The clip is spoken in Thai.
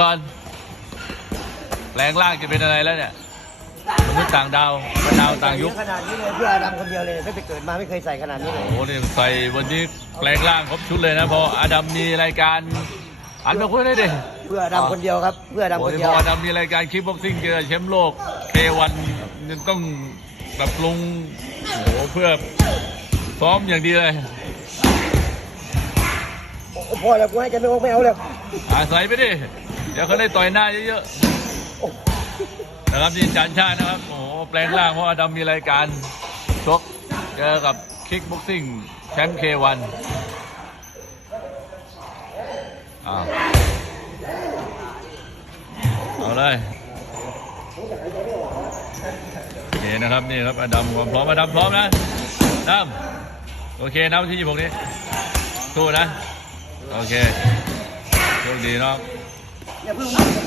ก่อนแปลงร่างจะเป็นอะไรแล้วเนี่ยมนุษย์ต่างดาวมดาวต่างยุคขนาดนี้เลยเพื่ออาดัมคนเดียวเลยตั้งแต่เกิดมาไม่เคยใส่ขนาดนี้เลยโอ้โหนี่ใส่วันนี้แปลงร่างครบชุดเลยนะพออาดัมมีรายการอันมาคุยได้ดิเพื่ออาดัมคนเดียวครับเพื่ออาดัมโอ้คโหนนี่เดีพยวออาดัมมีรายการคิกบ็อกซิ่งเจอแชมป์โลกเควันยังต้องปรับปรุงโอ้โหเพื่อซ้อมอย่างดีเลยโอ้พอแล้วกูให้จะไม่โอ้ไม่เอาแล้วอาศัยไปดิ เดี๋ยวเขาได้ต่อยหน้าเยอะๆนะครับนี่จานชาตินะครับโอ้โหแปลงร่างเพราะอดัมมีรายการชกเจอกับคิกบ็อกซิ่งแชมป์เควันอ้าวเอาเลยนี่นะครับนี่ครับอดัมความพร้อมอดัมพร้อมนะดัมโอเคนะวันที่26นี้สู้นะ โอเคโชคดีเนาะอย่าเพิ่ง